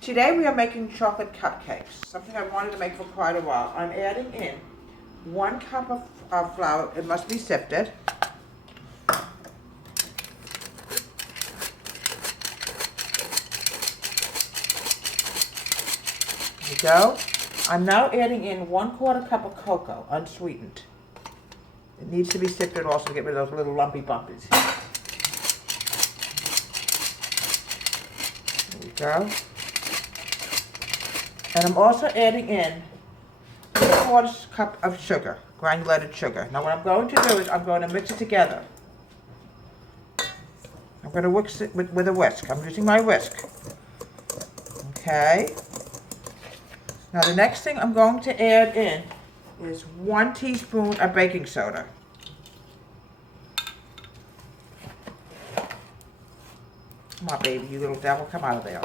Today we are making chocolate cupcakes, something I've wanted to make for quite a while. I'm adding in 1 cup of flour. It must be sifted. There we go. I'm now adding in 1/4 cup of cocoa, unsweetened. It needs to be sifted also to get rid of those little lumpy bumpies. There we go. And I'm also adding in 3/4 cup of sugar, granulated sugar. Now what I'm going to do is I'm going to mix it together. I'm going to whisk it with a whisk. I'm using my whisk. Okay. Now the next thing I'm going to add in is 1 teaspoon of baking soda. Come on, baby, you little devil, come out of there.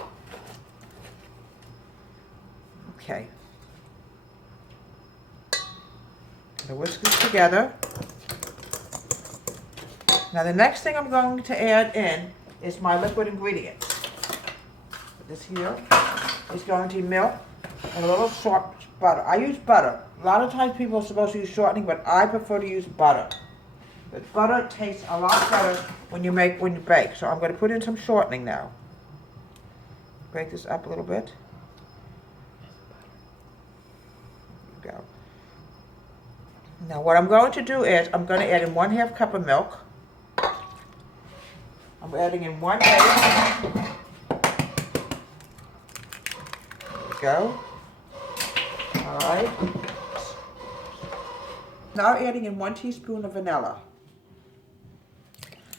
Okay. Gonna whisk this together. Now the next thing I'm going to add in is my liquid ingredients. This here is going to be milk and a little butter. I use butter. A lot of times people are supposed to use shortening, but I prefer to use butter. But butter tastes a lot better when you bake. So I'm going to put in some shortening now. Break this up a little bit. There we go. Now what I'm going to do is I'm going to add in 1/2 cup of milk. I'm adding in 1 egg. There we go. All right. Now adding in 1 teaspoon of vanilla.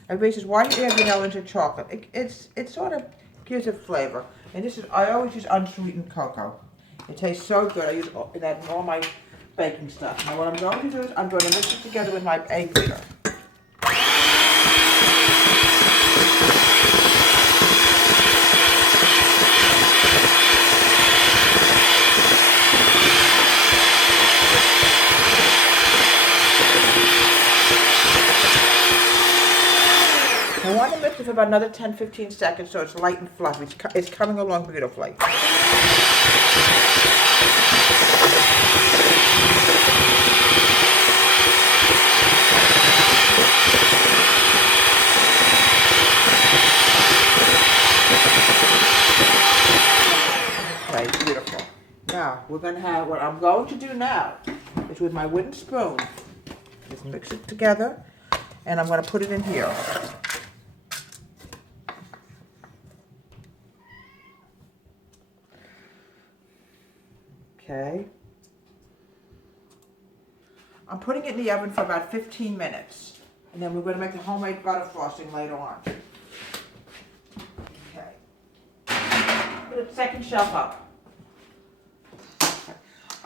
Everybody says, why do you add vanilla into chocolate? It sort of gives it flavor. And I always use unsweetened cocoa. It tastes so good. I use that in all my baking stuff. Now what I'm going to do is I'm going to mix it together with my egg beater. I want to mix it for about another 10-15 seconds so it's light and fluffy. It's coming along beautifully. Okay, beautiful. Now, we're going to have, what I'm going to do now is with my wooden spoon, just mix it together, and I'm going to put it in here. Okay. I'm putting it in the oven for about 15 minutes. And then we're going to make the homemade butter frosting later on. Okay. Put the second shelf up.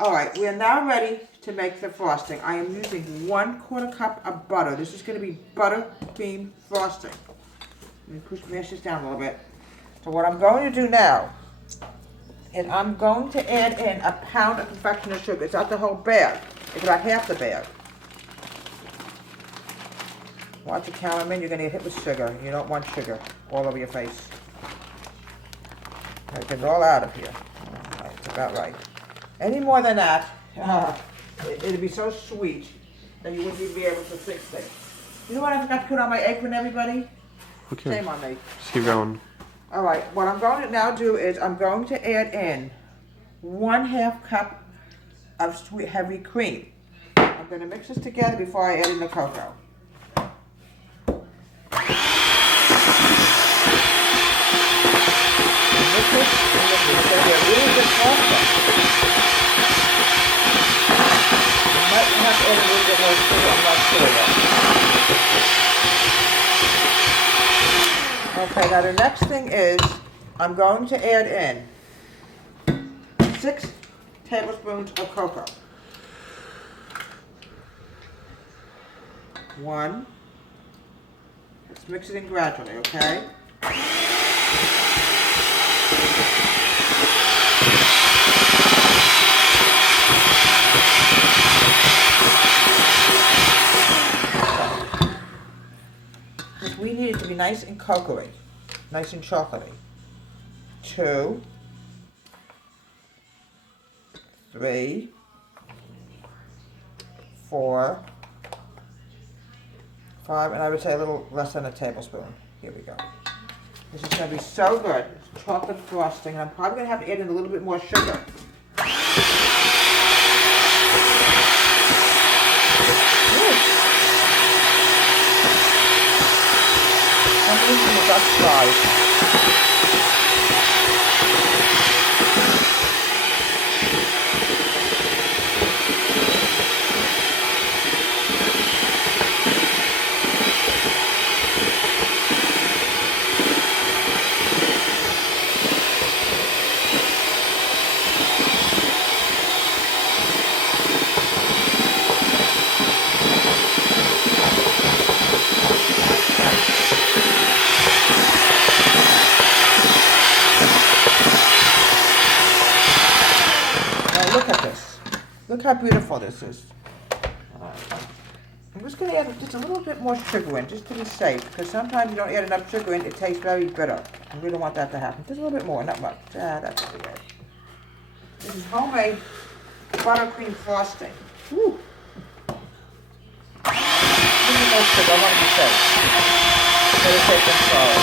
Alright, we are now ready to make the frosting. I am using 1/4 cup of butter. This is going to be buttercream frosting. Let me mash this down a little bit. So what I'm going to do now, and I'm going to add in a pound of confectioner's sugar. It's not the whole bag. It's about half the bag. Watch your cameraman, you're going to get hit with sugar. You don't want sugar all over your face. Get it all out of here. All right, it's about right. Any more than that, it'd be so sweet that you wouldn't even be able to fix things. You know what I forgot to put on my apron, everybody? Okay. Shame on me. Just keep going. All right, what I'm going to now do is I'm going to add in 1/2 cup of sweet heavy cream. I'm going to mix this together before I add in the cocoa. Mix this, and this is going to be a really good frosting. You might have to add a little bit more sugar, I'm not sure yet. Okay, now the next thing is I'm going to add in 6 tablespoons of cocoa. 1. Let's mix it in gradually, okay? We need it to be nice and cocoa-y, nice and chocolatey. 2. 3, 4, 5, and I would say a little less than a tablespoon. Here we go. This is going to be so good. It's chocolate frosting. And I'm probably going to have to add in a little bit more sugar. I'm using the Dutch fries. Look at this. Look how beautiful this is. I'm just going to add just a little bit more sugar in, just to be safe, because sometimes you don't add enough sugar in, it tastes very bitter. And we don't want that to happen. Just a little bit more, not much. That's pretty good. This is homemade buttercream frosting. Woo! Give me more sugar, I want to be safe. Better safe than sorry.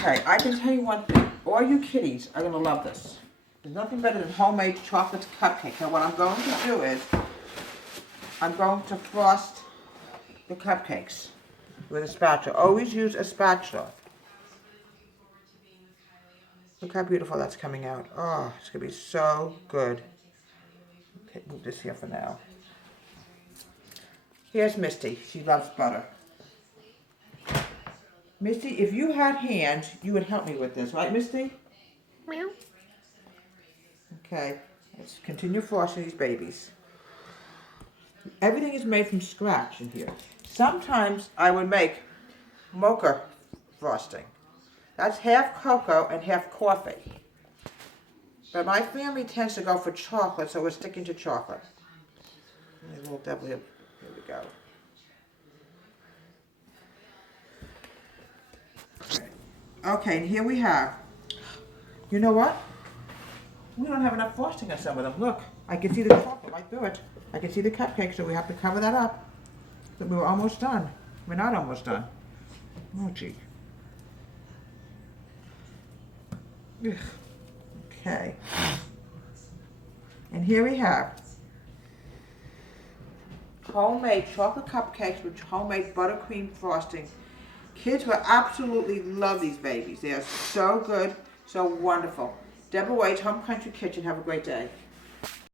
Okay, I can tell you one thing. All you kiddies are going to love this. There's nothing better than homemade chocolate cupcake. Now what I'm going to do is, I'm going to frost the cupcakes with a spatula. Always use a spatula. Look how beautiful that's coming out. Oh, it's going to be so good. Okay, move this here for now. Here's Misty. She loves butter. Misty, if you had hands, you would help me with this, right, Misty? Meow. Okay, let's continue frosting these babies. Everything is made from scratch in here. Sometimes I would make mocha frosting. That's half cocoa and half coffee. But my family tends to go for chocolate, so we're sticking to chocolate. A little devil here. Here we go. Okay, and here we have, you know what? We don't have enough frosting on some of them. Look, I can see the chocolate right through it. I can see the cupcake, so we have to cover that up. But we were almost done. We're not almost done. Oh, gee. Ugh. Okay. And here we have homemade chocolate cupcakes with homemade buttercream frosting. Kids will absolutely love these babies. They are so good, so wonderful. Deborah Waite's Home Country Kitchen. Have a great day.